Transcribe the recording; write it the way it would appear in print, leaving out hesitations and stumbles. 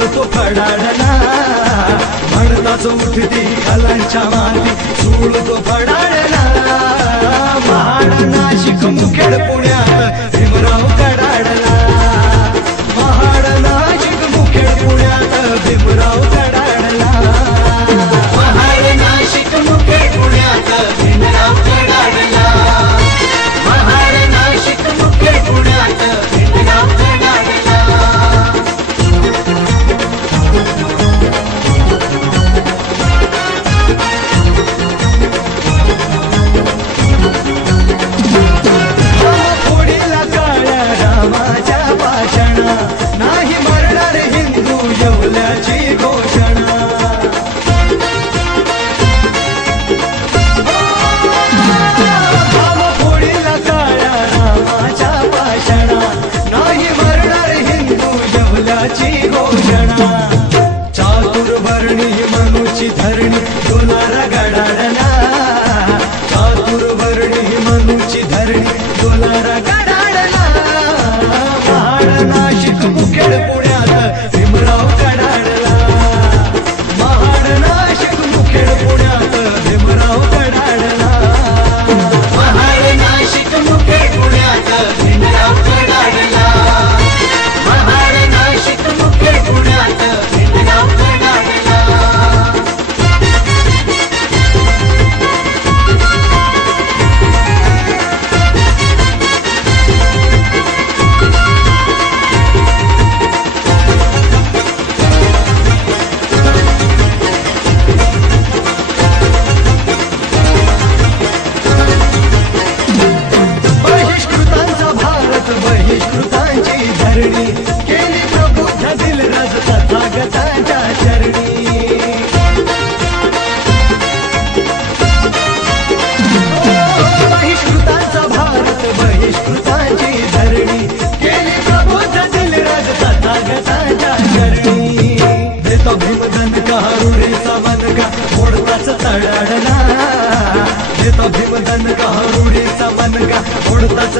सूळ तो फडाडला म्हणताच उठती खालांच्या माती सूळ तो फडाडला महाड नाशिक मुखेड पुण्यात भीमराव कडाडला महाड नाशिक मुखेड पुण्यात भीमराव कडाडला महाड नाशिक मुखेड पुण्यात भीमराव कडाडला महाड नाशिक मुखेड पुण्यात भीमराव कडाडला फोडीला काळ्या रामाच्या भाषणा नाही मरणार हिंदू येवल्याची घोषणा फोडीला काळ्या रामाच्या भाषणा नाही मरणार हिंदू येवल्याची घोषणा चातुर्वर्णी मनुची धरणी डोलारा गडाडला चातुर्वर्णी मनुची धरणी डोलारा गडाडला महाड नाशिक मुखेड पुण्यात भीमराव कडाडला महाड नाशिक मुखेड पुण्यात भीमराव कडाडला महाड नाशिक मुखेड पुण्यात भीमराव कडाडला महाड नाशिक मुखेड पुण्यात भीमराव कडाडला बहिष्कृतांचा भारत बहिष्कृतांची धरणी केली प्रबुद्ध दिलराज तथागतांच्या चरणी बहिष्कृतांचा भारत बहिष्कृतांची धरणी केली प्रबुद्ध दिलराज तथागतांच्या चरणी देतो भीमदन का रुढीचा मनका फोडताच तडाडला देतो भीमदन का रुढीचा मनका फोडताच